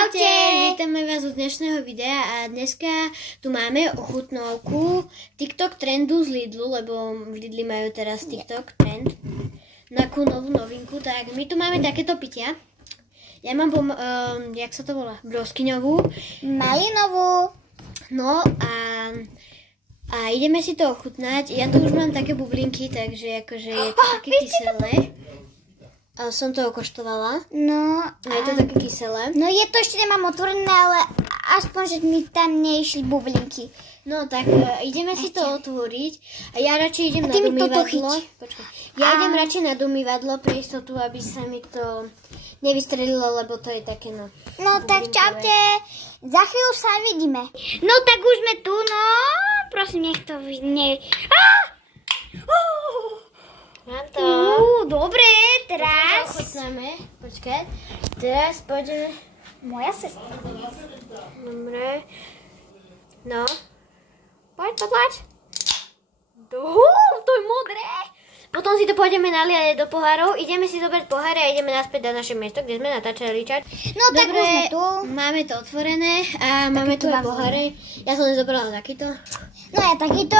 Čaute, vítame vás u dnešného videa a dneska tu máme ochutnovku TikTok trendu z Lidlu, lebo v Lidli majú teraz TikTok trend na takú novú novinku, tak my tu máme takéto pitia. Ja mám, jak sa to volá, broskyňovú, malinovú, no a ideme si to ochutnať. Ja tu už mám také bublinky, takže akože je to také kyselé. Som to okoštovala. No. A je to také kyselé. No je to ešte nemám otvorené, ale aspoň, že mi tam neišli bublinky. No tak ideme si to otvoriť. A ja radšej idem na umývadlo. Počkaj. Ja idem radšej na umývadlo pre istotu, aby sa mi to nevystrelilo, lebo to je také no. No tak čaute. Za chvíľu sa vidíme. No tak už sme tu, no. Prosím, nech to nie. Mám to. Dobre, teraz. Ochutnáme. Počkaj. Teraz pôjdeme. Moja sestra. Dobre. No. Poď. To je modré. Potom si to pôjdeme naliať do pohárov. Ideme si zobrať poháre a ideme naspäť na naše miesto, kde sme natáčali čať. No tak už sme tu. Máme to otvorené a máme tu aj poháre. Ja som nezobrala takýto. No ja takýto.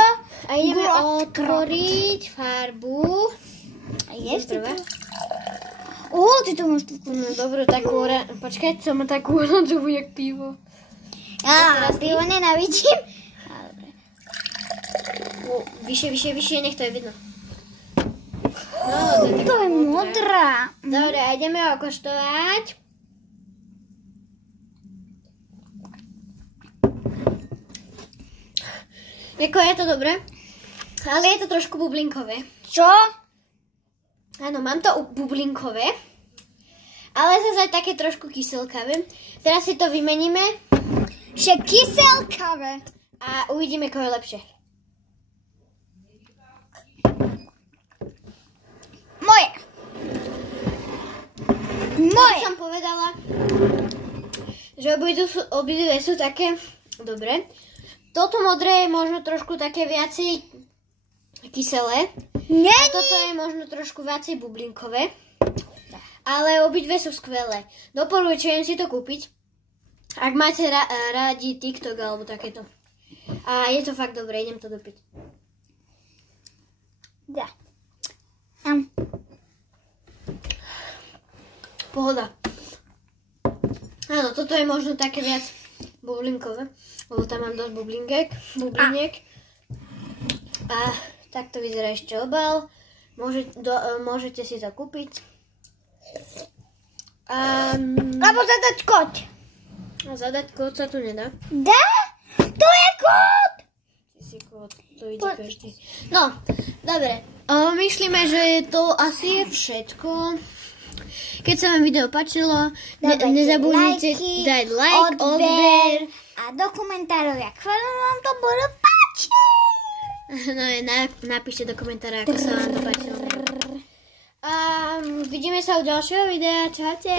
A ideme otvoriť farbu. Je prvá. Ty to máš tu. No dobrú takú počkaj, som má takú oranžovú jak pivo. Ja pivo nenávidím. Vyššie, nech to je vidno. No, to je modrá. Dobre, a ideme ho okoštovať. Jako je to dobré, ale je to trošku bublinkové. Čo? Áno, mám to bublinkové, ale zase aj také trošku kyselkavé. Teraz si to vymeníme. Že kyselkavé. A uvidíme, koho je lepšie. Moje. Ja som povedala, že obidve sú také dobré. Toto modré je možno trošku také viacej kyselé. A toto je možno trošku viacej bublinkové. Ale obidve sú skvelé. Doporučujem si to kúpiť, ak máte rádi TikTok alebo takéto. A je to fakt dobré, idem to dopiť. Ja. Pohoda. Áno, toto je možno také viac bublinkové, lebo tam mám dosť bubliniek. A takto vyzerá ešte obal. Môžete si to kúpiť. Alebo zadať kód. A zadať kód sa tu nedá. Dá? To je kód! Ty si kód, to ide každý. No, dobre. Myslíme, že to asi je všetko. Keď sa vám video páčilo, nezabudnite dať like, odber a do komentárov, jak vám to bude páčiť. No napíšte do komentára, ako sa vám to páčilo. A vidíme sa u ďalšieho videa. Čaute.